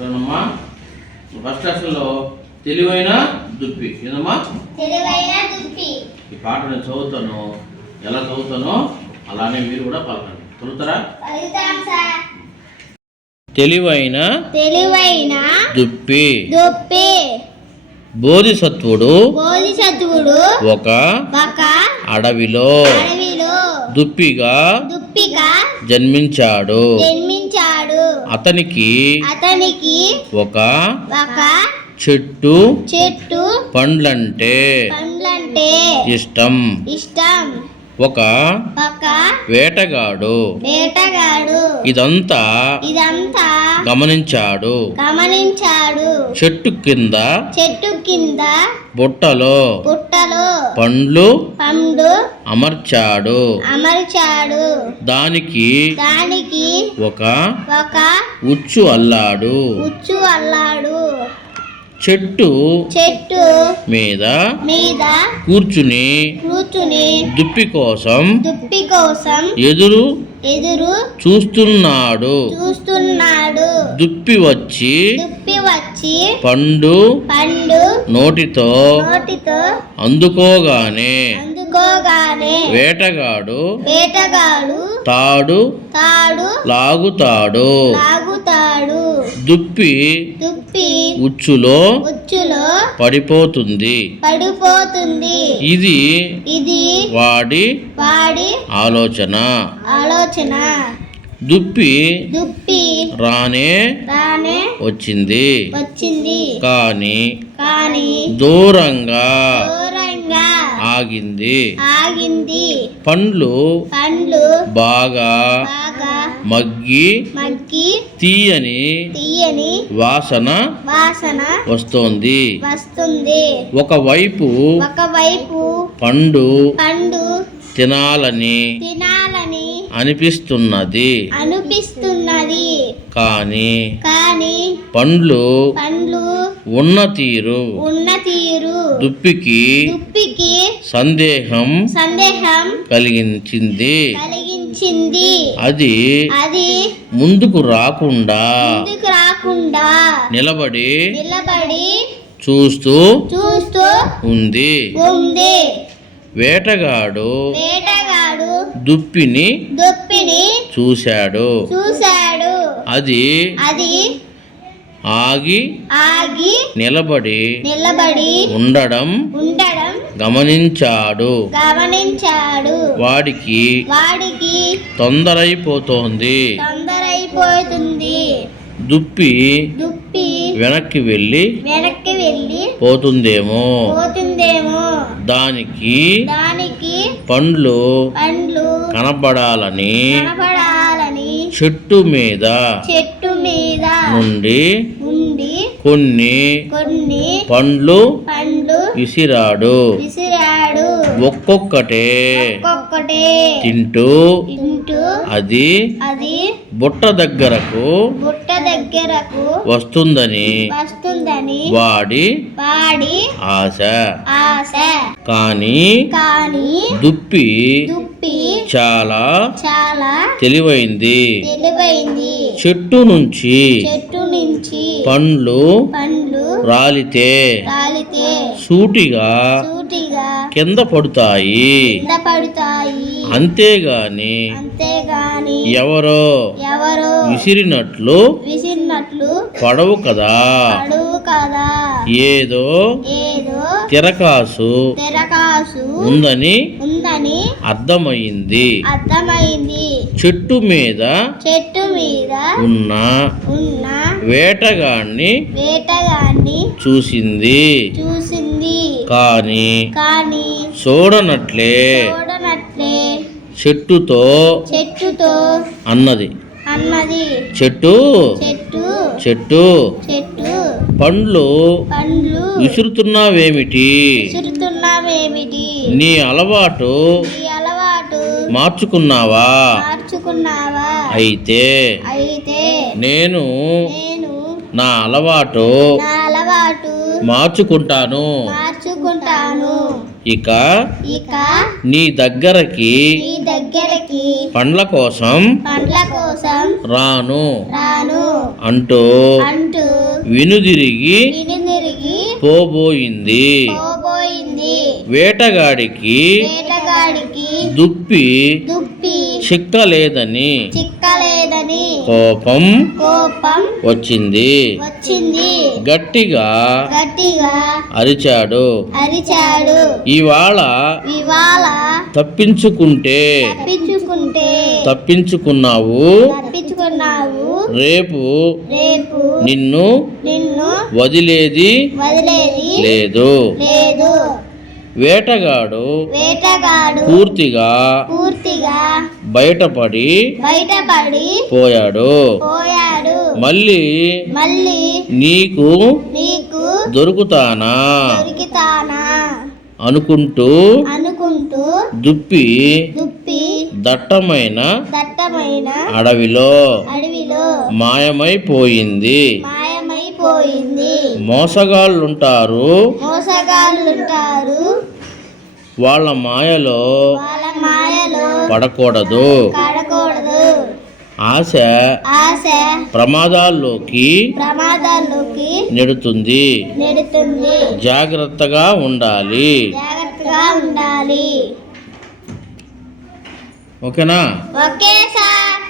చూడమ్మా ఫస్ట్ అసలు తెలివైన దుప్పి ఏదమ్మా? ఈ పాట నేను చదువుతాను. ఎలా చదువుతానో అలానే మీరు కూడా పలకండి చదువుతారా తెలివైన తెలివైన దుప్పి దుప్పి బోధిసత్వుడు బోధిసత్వుడు ఒక ఒక అడవిలో అడవిలో దుప్పిగా దుప్పిగా జన్మించాడు. జన్మించాడు అతనికి అతనికి ఒక ఒక చెట్టు చెట్టు పండ్లంటే పండ్లంటే ఇష్టం. ఇష్టం. ఒక వేటగాడు. వేటగాడు. ఇదంతా ఇదంతా గమనించాడు. గమనించాడు. చెట్టు కింద చెట్టు కింద బుట్టలో పుట్టలో పండ్లు పండు అమర్చాడు. అమర్చాడు. దానికి దానికి ఒక ఒక ఉచ్చు అల్లాడు. ఉచ్చు అల్లాడు. చెట్టు చెట్టు మీద మీద కూర్చుని కూర్చుని దుప్పి కోసం దుప్పి కోసం ఎదురు ఎదురు చూస్తున్నాడు. చూస్తున్నాడు. దుప్పి వచ్చి దుప్పి వచ్చి పండు పండు నోటితో నోటితో అందుకోగానే అందుకోగానే వేటగాడు వేటగాడు తాడు తాడు లాగుతాడు. లాగుతాడు. దుప్పి దుప్పి ఉచ్చులో ఉచ్చులో పడిపోతుంది. పడిపోతుంది. ఇది ఇది వాడి వాడి ఆలోచన. ఆలోచన. దుప్పి దుప్పి రానే రానే వచ్చింది. వచ్చింది. కానీ కానీ దూరంగా దూరంగా ఆగింది. ఆగింది. పండ్లు పండ్లు బాగా మగ్గి మగ్గి తీయని తీయని వాసన వాసన వస్తోంది. వస్తుంది. ఒకవైపు ఒకవైపు పండు పండు తినాలని తినాలని అనిపిస్తున్నది. అనిపిస్తున్నది. కానీ కానీ పండ్లు పండ్లు ఉన్న తీరు ఉన్న తీరు దుప్పికి దుప్పికి సందేహం సందేహం కలిగించింది. కలిగించింది. అది అది ముందుకు రాకుండా ముందుకు రాకుండా నిలబడి నిలబడి చూస్తూ చూస్తూ ఉంది. ఉంది. వేటగాడు వేటగాడు దుప్పిని దుప్పిని చూశాడు. చూశాడు. అది అది ఆగి ఆగి నిలబడి నిలబడి ఉండడం ఉండడం గమనించాడు. గమనించాడు. వాడికి వాడికి తొందరైపోతోంది. తొందరైపోతుంది. దుప్పి దుప్పి వెనక్కి వెళ్ళి వెనక్కి వెళ్ళి పోతుందేమో. పోతుందేమో. దానికి దానికి పండ్లు పండ్లు కనబడాలని చెట్టు మీద చెట్టు మీద నుండి ఉండి కొన్ని కొన్ని పండ్లు పండ్లు విసిరాడు. విసిరాడు. ఒక్కొక్కటే ఒక్కొక్కటే తింటూ తింటూ అది అది బుట్ట దగ్గరకు బుట్ట దగ్గరకు వస్తుందని వస్తుందని వాడి వాడి ఆశ. ఆశ. కానీ కానీ దుప్పి దుప్పి చాలా చాలా తెలివైంది. తెలివైంది. చెట్టు నుంచి చెట్టు నుంచి పండ్లు పండ్లు రాలితే రాలితే సూటిగా సూటిగా కింద పడుతాయి. కింద పడతాయి. అంతేగాని ఎవరో విసిరినట్లు విసిరినట్లు పడవు కదా. ఏదో తిరకాసు ఉందని ఉందని అర్థమైంది. అర్థమైంది. చెట్టు మీద చెట్టు మీద ఉన్న ఉన్న వేటగాన్ని వేటగాన్ని చూసింది. చూసింది. కానీ కానీ చూడనట్లే. చెట్టుతో చెట్టుతో అన్నది. అన్నది. చెట్టు చెట్టు చెట్టు చెట్టు పండ్లు పండ్లు విసురుతున్నావేమిటి? విసురుతున్నావేమిటి? నీ అలవాటు ఈ అలవాటు మార్చుకున్నావా? మార్చుకున్నావా? అయితే అయితే నేను నేను నా అలవాటు నా అలవాటు మార్చుకుంటాను. మార్చుకుంటాను. ఇక ఇక నీ దగ్గరకి దగ్గరకి పండ్ల కోసం పండ్ల కోసం రాను రాను అంటూ అంటూ వినుదిరిగి వినుదిరిగి పోబోయింది. పోబోయింది. వేటగాడికి వేటగాడికి దుప్పి దుప్పి చిక్కలేదని చిక్కలేదని కోపం కోపం వచ్చింది. వచ్చింది. గట్టిగా గట్టిగా అరిచాడు. అరిచాడు. ఇవాళ ఇవాళ తప్పించుకుంటే తప్పించుకుంటే తప్పించుకున్నావు. తప్పించుకున్నావు. రేపు రేపు నిన్ను నిన్ను వదిలేది వదిలేది లేదు. లేదు. వేటగాడు వేటగాడు పూర్తిగా పూర్తిగా బయటపడి బయటపడి పోయాడు. పోయాడు. మళ్ళీ మళ్ళీ నీకు నీకు దొరుకుతానా? దొరికితానా? అనుకుంటూ అనుకుంటూ దుప్పి దుప్పి దట్టమైన దట్టమైన అడవిలో అడవిలో మాయమైపోయింది. మాయమైపోయింది. మోసగాళ్ళుంటారు. వాళ్ళ మాయలో పడకూడదు. ఆశ ప్రమాదాల్లోకి ప్రమాదాల్లోకి నెడుతుంది. నెడుతుంది. జాగ్రత్తగా ఉండాలి. జాగ్రత్తగా ఉండాలి. ఓకేనా? Okay sir.